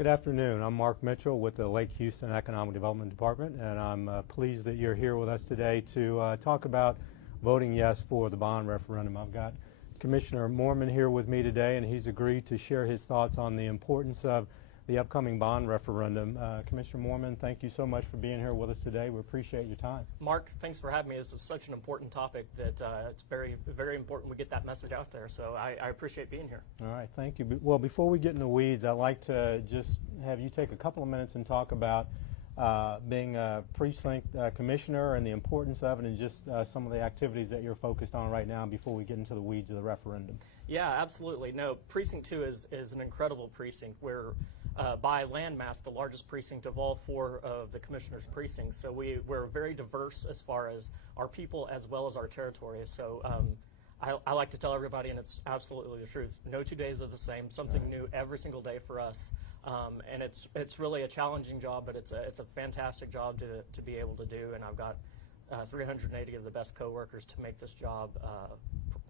Good afternoon. I'm Mark Mitchell with the Lake Houston Economic Development Department, and I'm pleased that you're here with us today to talk about voting yes for the bond referendum. I've got Commissioner Morman here with me today, and he's agreed to share his thoughts on the importance of the upcoming bond referendum. Commissioner Morman, thank you so much for being here with us today. We appreciate your time. Mark, thanks for having me. This is such an important topic that it's very, very important we get that message out there. So I appreciate being here. All right, thank you. Well, before we get in the weeds, I'd like to just have you take a couple of minutes and talk about being a precinct commissioner and the importance of it, and just some of the activities that you're focused on right now before we get into the weeds of the referendum. Yeah, absolutely. No, Precinct 2 is an incredible precinct. We're by landmass the largest precinct of all four of the commissioners' precincts. So we're very diverse as far as our people as well as our territory. So I like to tell everybody, and it's absolutely the truth, no 2 days are the same, something new every single day for us. And it's really a challenging job, but it's a fantastic job to be able to do. And I've got 380 of the best coworkers to make this job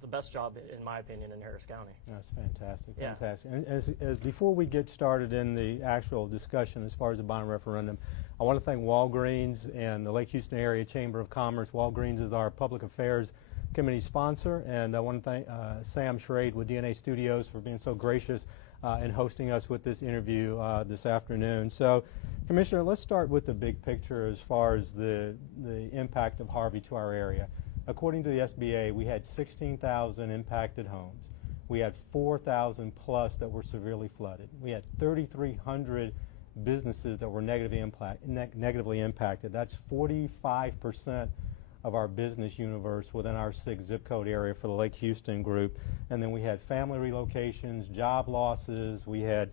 the best job, in my opinion, in Harris County. That's fantastic, yeah. Fantastic. And as before we get started in the actual discussion as far as the bond referendum, I want to thank Walgreens and the Lake Houston Area Chamber of Commerce. Walgreens is our public affairs committee sponsor, and I want to thank Sam Schrade with DNA Studios for being so gracious in hosting us with this interview this afternoon. So, Commissioner, let's start with the big picture as far as the impact of Harvey to our area. According to the SBA, we had 16,000 impacted homes. We had 4,000 plus that were severely flooded. We had 3,300 businesses that were negatively impacted. That's 45% of our business universe within our 6 zip code area for the Lake Houston group. And then we had family relocations, job losses, we had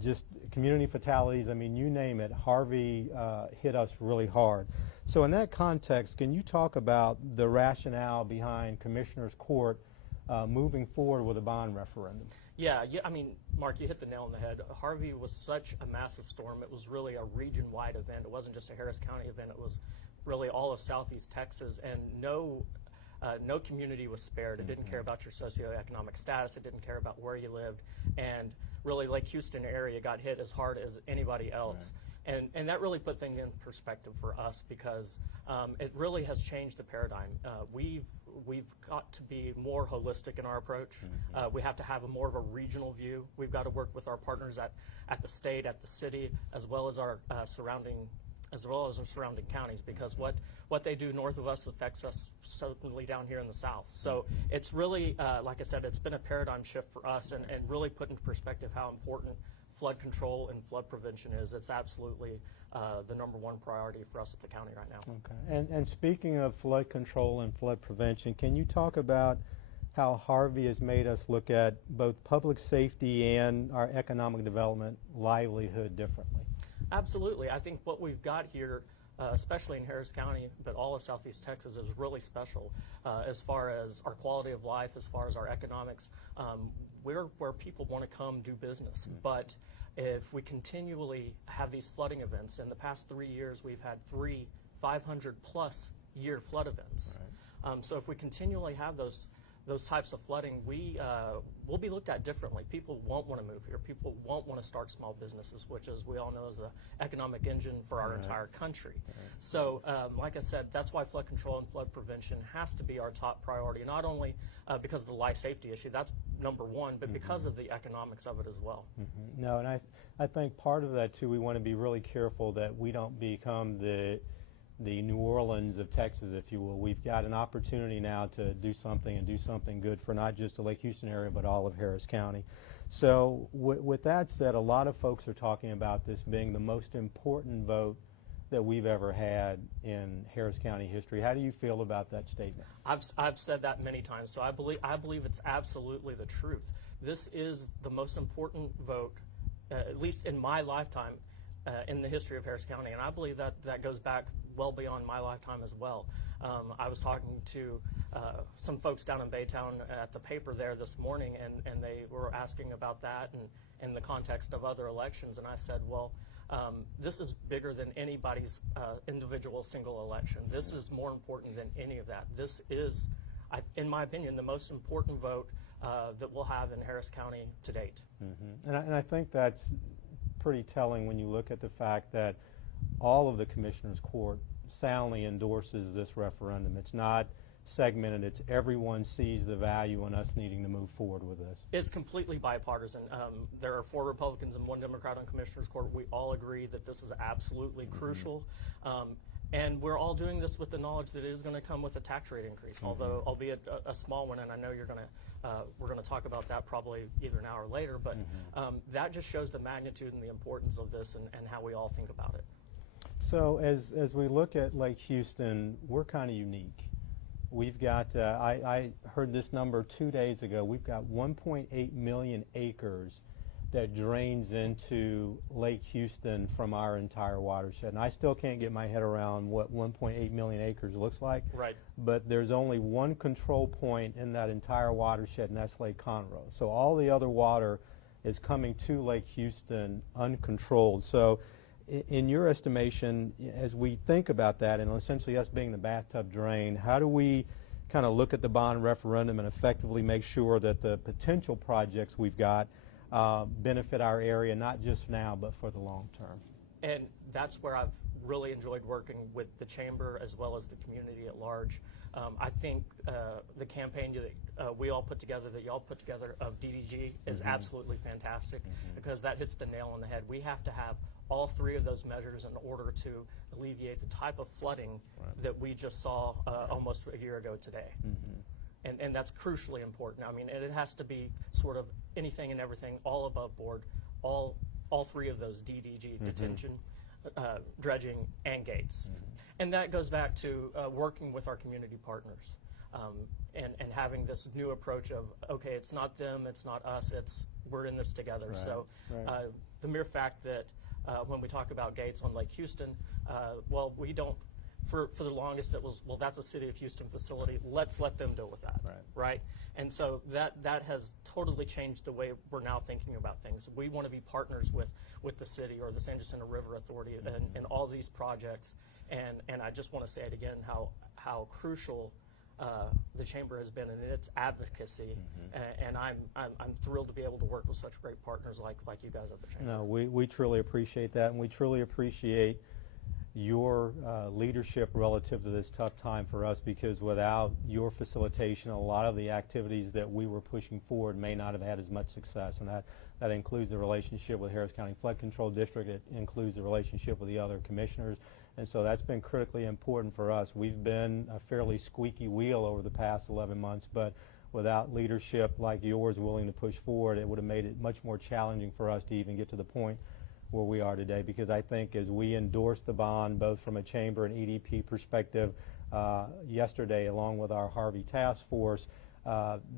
just community fatalities. I mean, you name it, Harvey hit us really hard. So in that context, can you talk about the rationale behind Commissioner's Court moving forward with a bond referendum? Yeah, I mean, Mark, you hit the nail on the head. Harvey was such a massive storm. It was really a region-wide event. It wasn't just a Harris County event. It was really all of Southeast Texas, and no community was spared. It didn't care about your socioeconomic status. It didn't care about where you lived. And really, Lake Houston area got hit as hard as anybody else. Right. And that really put things in perspective for us, because it really has changed the paradigm. We've got to be more holistic in our approach. We have to have more of a regional view. We've got to work with our partners at the state, at the city, as well as our surrounding counties, because what they do north of us affects us certainly down here in the south. So it's really, like I said, it's been a paradigm shift for us, and really put into perspective how important flood control and flood prevention is. It's absolutely the #1 priority for us at the county right now. Okay. And speaking of flood control and flood prevention, can you talk about how Harvey has made us look at both public safety and our economic development livelihood differently? Absolutely. I think what we've got here, especially in Harris County, but all of Southeast Texas, is really special as far as our quality of life, as far as our economics. We're where people want to come do business. But if we continually have these flooding events, in the past 3 years we've had 3 500-plus year flood events. Right. So if we continually have those types of flooding, we'll be looked at differently. People won't want to move here. People won't want to start small businesses, which, as we all know, is the economic engine for our entire country. So, like I said, that's why flood control and flood prevention has to be our top priority, not only because of the life safety issue, that's #1, but because of the economics of it as well. No, and I think part of that, too, we want to be really careful that we don't become the New Orleans of Texas, if you will. We've got an opportunity now to do something, and do something good for not just the Lake Houston area, but all of Harris County. So with that said, a lot of folks are talking about this being the most important vote that we've ever had in Harris County history. How do you feel about that statement? I've said that many times, so I believe it's absolutely the truth. This is the most important vote, at least in my lifetime, in the history of Harris County, and I believe that goes back well beyond my lifetime as well. I was talking to some folks down in Baytown at the paper there this morning, and they were asking about that and in the context of other elections, and I said, well, this is bigger than anybody's individual single election. This is more important than any of that. This is, in my opinion, the most important vote that we'll have in Harris County to date. And I think that's pretty telling when you look at the fact that all of the Commissioners Court soundly endorses this referendum. It's not segmented. It's everyone sees the value in us needing to move forward with this. It's completely bipartisan. There are 4 Republicans and 1 Democrat on Commissioners Court. We all agree that this is absolutely crucial. And we're all doing this with the knowledge that it is going to come with a tax rate increase, although albeit a small one, and I know we're going to talk about that probably either now or later, but that just shows the magnitude and the importance of this and how we all think about it. So as we look at Lake Houston, we're kind of unique. We've got, I heard this number 2 days ago, we've got 1.8 million acres that drains into Lake Houston from our entire watershed. And I still can't get my head around what 1.8 million acres looks like. Right. But there's only one control point in that entire watershed, and that's Lake Conroe. So all the other water is coming to Lake Houston uncontrolled. So in your estimation, as we think about that, and essentially us being the bathtub drain, how do we kind of look at the bond referendum and effectively make sure that the potential projects we've got benefit our area, not just now, but for the long term? And that's where I've really enjoyed working with the Chamber as well as the community at large. I think the campaign that we all put together, that y'all put together of DDG is absolutely fantastic because that hits the nail on the head. We have to have all 3 of those measures in order to alleviate the type of flooding that we just saw almost a year ago today. And that's crucially important. I mean, and it has to be sort of anything and everything, all above board, all 3 of those DDG, detention, dredging, and gates. And that goes back to working with our community partners and having this new approach of, okay, it's not them, it's not us, we're in this together. Right. So the mere fact that when we talk about gates on Lake Houston, well, we don't, for the longest it was, well, that's a City of Houston facility, let's let them deal with that, right? And so that has totally changed the way we're now thinking about things. We want to be partners with the city or the San Jacinto River Authority and all these projects, and I just want to say it again, how crucial the Chamber has been in its advocacy, and I'm thrilled to be able to work with such great partners like you guys at the Chamber. No, we truly appreciate that, and we truly appreciate your leadership relative to this tough time for us, because without your facilitation, a lot of the activities that we were pushing forward may not have had as much success, and that includes the relationship with Harris County Flood Control District. It includes the relationship with the other commissioners, and so that's been critically important for us. We've been a fairly squeaky wheel over the past 11 months, but without leadership like yours willing to push forward, it would have made it much more challenging for us to even get to the point where we are today, because I think as we endorse the bond, both from a Chamber and EDP perspective yesterday, along with our Harvey task force,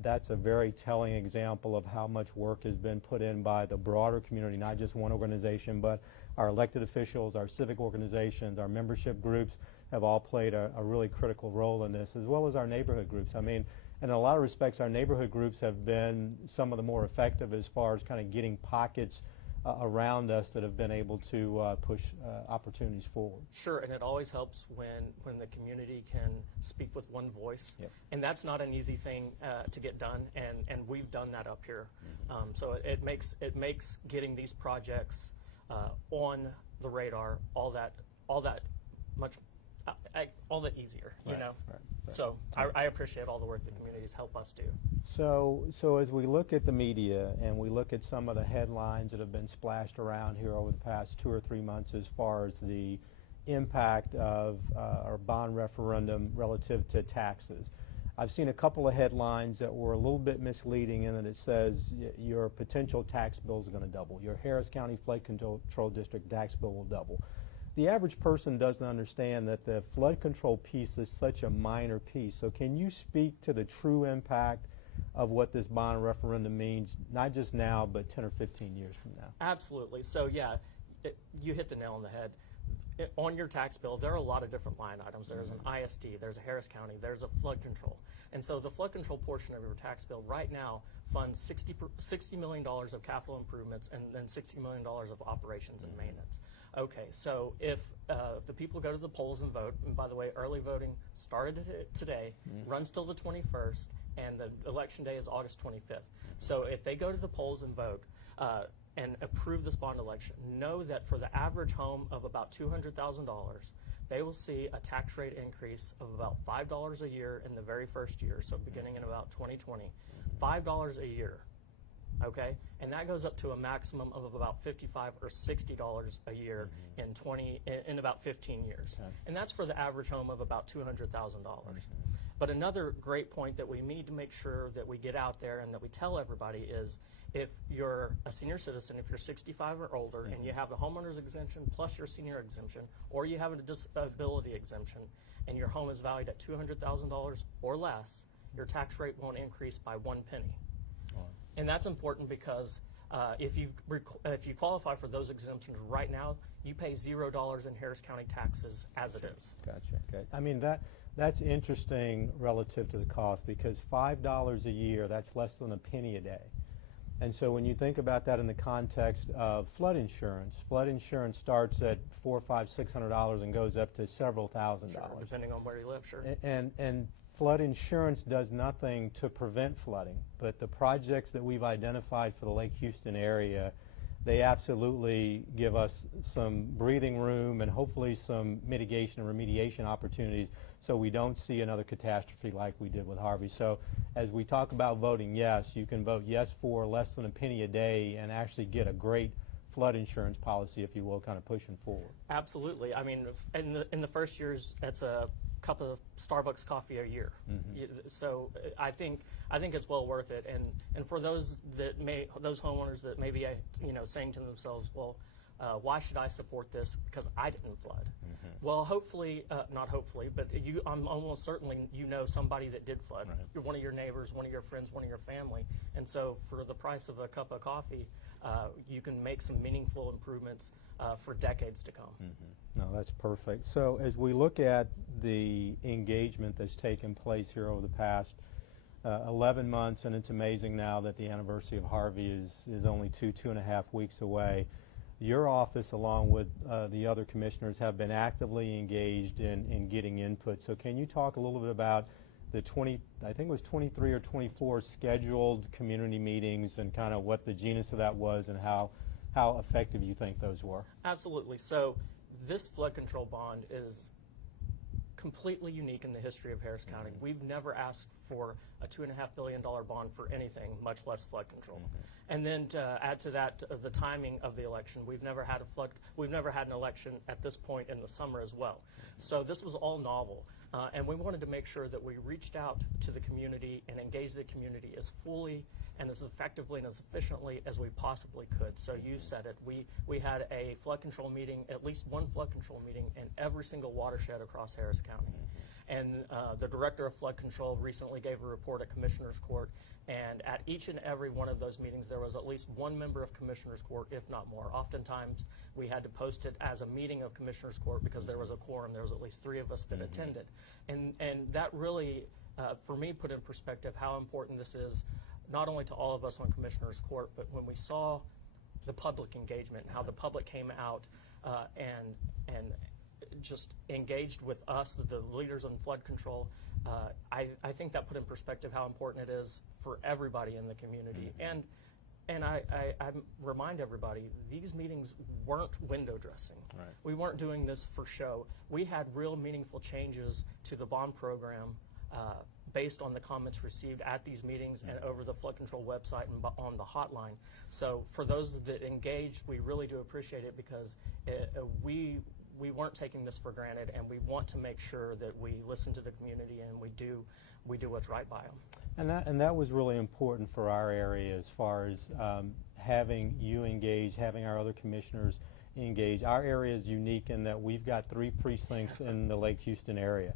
that's a very telling example of how much work has been put in by the broader community, not just one organization, but our elected officials, our civic organizations, our membership groups have all played a really critical role in this, as well as our neighborhood groups. I mean, in a lot of respects, our neighborhood groups have been some of the more effective as far as kind of getting pockets around us that have been able to push opportunities forward. Sure, and it always helps when the community can speak with one voice, and that's not an easy thing to get done, and we've done that up here. So it makes getting these projects on the radar all that easier, you know. So I appreciate all the work the communities help us do. So as we look at the media and we look at some of the headlines that have been splashed around here over the past 2 or 3 months as far as the impact of our bond referendum relative to taxes, I've seen a couple of headlines that were a little bit misleading in that it says your potential tax bill is going to double. Your Harris County Flood Control District tax bill will double. The average person doesn't understand that the flood control piece is such a minor piece. So can you speak to the true impact of what this bond referendum means, not just now, but 10 or 15 years from now? Absolutely. So yeah, you hit the nail on the head. On your tax bill, there are a lot of different line items. There's an ISD, there's a Harris County, there's a flood control. And so the flood control portion of your tax bill right now funds $60 million of capital improvements and then $60 million of operations and maintenance. Okay, so if the people go to the polls and vote, and by the way, early voting started today, runs till the 21st, and the election day is August 25th. So if they go to the polls and vote, and approve this bond election know that for the average home of about $200,000, they will see a tax rate increase of about $5 a year in the very first year, so beginning in about 2020, $5 a year, okay? And that goes up to a maximum of about $55 or $60 a year in about 15 years. Okay. And that's for the average home of about $200,000. But another great point that we need to make sure that we get out there and that we tell everybody is, if you're a senior citizen, if you're 65 or older, and you have a homeowner's exemption plus your senior exemption, or you have a disability exemption, and your home is valued at $200,000 or less, your tax rate won't increase by 1 penny. And that's important because if you qualify for those exemptions right now, you pay $0 in Harris County taxes as it is. Gotcha. Okay. I mean, that's interesting relative to the cost, because $5 a year, that's less than a penny a day. And so when you think about that in the context of flood insurance starts at $400, $500, $600 and goes up to several $1,000s. Sure, depending on where you live, sure. And flood insurance does nothing to prevent flooding, but the projects that we've identified for the Lake Houston area, they absolutely give us some breathing room and hopefully some mitigation and remediation opportunities so we don't see another catastrophe like we did with Harvey. So as we talk about voting yes, you can vote yes for less than a penny a day and actually get a great flood insurance policy, if you will, kind of pushing forward. Absolutely. I mean, in the first years, that's a cup of Starbucks coffee a year. So I think it's well worth it. And for those homeowners that may be saying to themselves, well, why should I support this? Because I didn't flood. Well, hopefully, not hopefully, but I'm almost certainly somebody that did flood. Right. You're one of your neighbors, one of your friends, one of your family. And so for the price of a cup of coffee, you can make some meaningful improvements for decades to come. No, that's perfect. So as we look at the engagement that's taken place here over the past 11 months, and it's amazing now that the anniversary of Harvey is only 2.5 weeks away, your office, along with the other commissioners, have been actively engaged in getting input. So can you talk a little bit about the 23 or 24 scheduled community meetings and kind of what the genus of that was and how effective you think those were? Absolutely. So this flood control bond is completely unique in the history of Harris County. We've never asked for a $2.5 billion bond for anything, much less flood control. And then to add to that, the timing of the election, we've never had an election at this point in the summer as well. So this was all novel. And we wanted to make sure that we reached out to the community and engaged the community as fully and as effectively and as efficiently as we possibly could. So you said it, we had a flood control meeting, at least one flood control meeting in every single watershed across Harris County. And the director of flood control recently gave a report at Commissioner's Court, and at each and every one of those meetings there was at least one member of Commissioner's Court, if not more. Oftentimes we had to post it as a meeting of Commissioner's Court because there was a quorum. There was at least 3 of us that attended. And that really, for me, put in perspective how important this is, not only to all of us on Commissioner's Court, but when we saw the public engagement, how the public came out and just engaged with us, the leaders on flood control, I think that put in perspective how important it is for everybody in the community. And I remind everybody, these meetings weren't window dressing. Right. We weren't doing this for show. We had real meaningful changes to the bond program based on the comments received at these meetings and over the flood control website and on the hotline. So for those that engaged, we really do appreciate it, because we weren't taking this for granted, and we want to make sure that we listen to the community and we do what's right by them. And that was really important for our area, as far as having you engage, having our other commissioners engage. Our area is unique in that we've got 3 precincts in the Lake Houston area.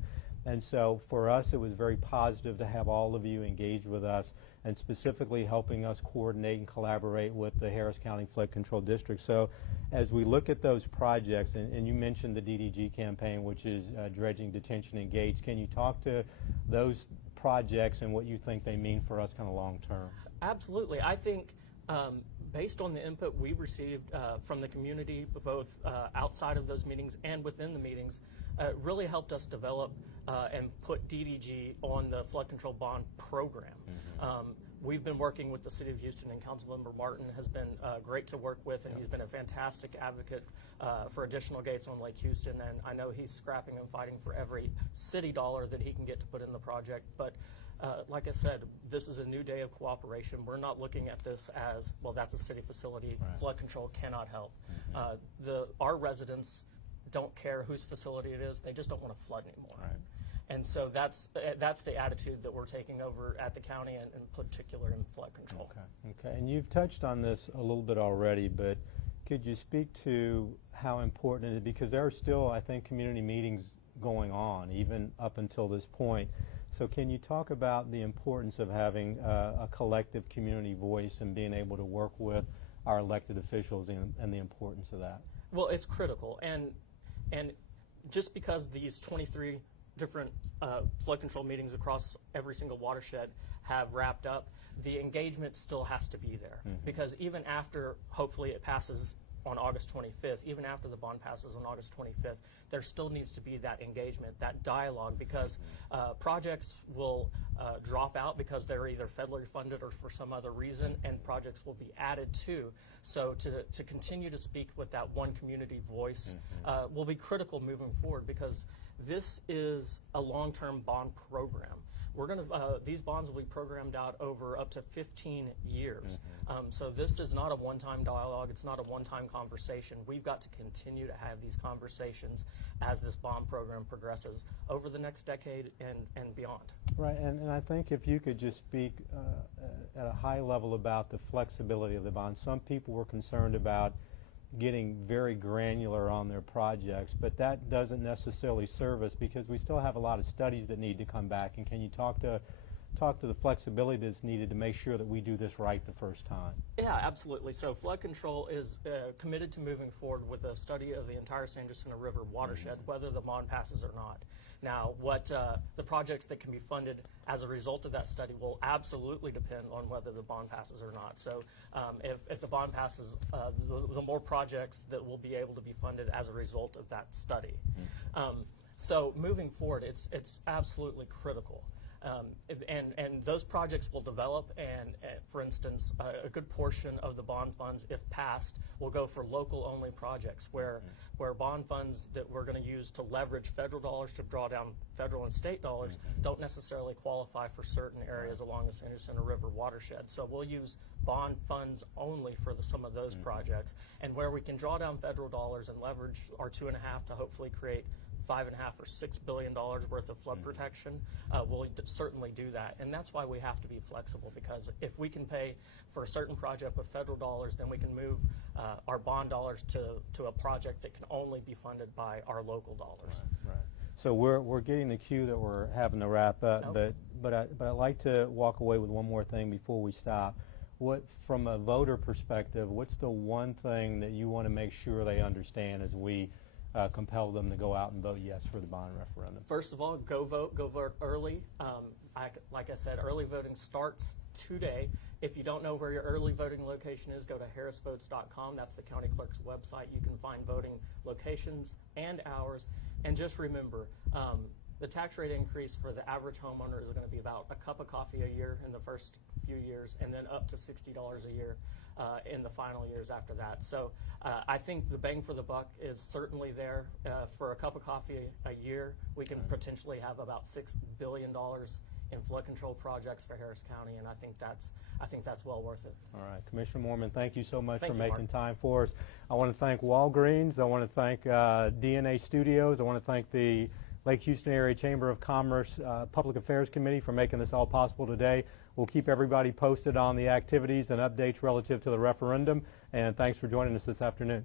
And so for us, it was very positive to have all of you engage with us, and specifically helping us coordinate and collaborate with the Harris County Flood Control District. So as we look at those projects, and you mentioned the DDG campaign, which is Dredging, Detention, Engage, can you talk to those projects and what you think they mean for us kind of long term? Absolutely. I think based on the input we received from the community, both outside of those meetings and within the meetings, really helped us develop and put DDG on the flood control bond program. We've been working with the City of Houston, and Councilmember Martin has been great to work with, and he's been a fantastic advocate for additional gates on Lake Houston, and I know he's scrapping and fighting for every city dollar that he can get to put in the project. But like I said, this is a new day of cooperation. We're not looking at this as, well, that's a city facility, flood control cannot help. Our residents don't care whose facility it is, they just don't want to flood anymore. And so that's the attitude that we're taking over at the county, and in particular in flood control. Okay, and you've touched on this a little bit already, but could you speak to how important it is, because there are still, I think, community meetings going on even up until this point. So can you talk about the importance of having a collective community voice and being able to work with our elected officials and the importance of that? Well, it's critical, and just because these 23 different flood control meetings across every single watershed have wrapped up, the engagement still has to be there. Because even after, hopefully, it passes on August 25th, even after the bond passes on August 25th, there still needs to be that engagement, that dialogue, because projects will drop out because they're either federally funded or for some other reason, and projects will be added to. So to continue to speak with that one community voice will be critical moving forward, because this is a long-term bond program. We're going to, these bonds will be programmed out over up to 15 years. So this is not a one-time dialogue, it's not a one-time conversation. We've got to continue to have these conversations as this bond program progresses over the next decade and beyond. Right, and I think if you could just speak at a high level about the flexibility of the bond. Some people were concerned about getting very granular on their projects, but that doesn't necessarily serve us, because we still have a lot of studies that need to come back. And can you talk to the flexibility that's needed to make sure that we do this right the first time? Yeah, absolutely. So flood control is committed to moving forward with a study of the entire San Jacinto River watershed, whether the bond passes or not. Now, what the projects that can be funded as a result of that study will absolutely depend on whether the bond passes or not. So if the bond passes, the more projects that will be able to be funded as a result of that study. So moving forward, it's absolutely critical. And those projects will develop, and for instance, a good portion of the bond funds, if passed, will go for local-only projects where bond funds that we're going to use to leverage federal dollars to draw down federal and state dollars don't necessarily qualify for certain areas along the San Jacinto River watershed. So we'll use bond funds only for some of those projects, and where we can draw down federal dollars and leverage our 2.5 to hopefully create $5.5 or $6 billion worth of flood protection, we'll certainly do that. And that's why we have to be flexible, because if we can pay for a certain project with federal dollars, then we can move our bond dollars to a project that can only be funded by our local dollars. Right. So we're getting the cue that we're having to wrap up, but I'd like to walk away with one more thing before we stop. What, from a voter perspective, what's the one thing that you want to make sure they understand as we compel them to go out and vote yes for the bond referendum? First of all, go vote early. Like I said, early voting starts today. If you don't know where your early voting location is, go to harrisvotes.com. That's the county clerk's website. You can find voting locations and hours. And just remember, the tax rate increase for the average homeowner is going to be about a cup of coffee a year in the first few years, and then up to $60 a year in the final years after that. So I think the bang for the buck is certainly there. For a cup of coffee a year, we can potentially have about $6 billion in flood control projects for Harris County, and I think that's well worth it. All right, Commissioner Morman, thank you so much for you, making Mark. time for us. I want to thank Walgreens. I want to thank DNA Studios. I want to thank the Lake Houston Area Chamber of Commerce Public Affairs Committee for making this all possible today. We'll keep everybody posted on the activities and updates relative to the referendum, and thanks for joining us this afternoon.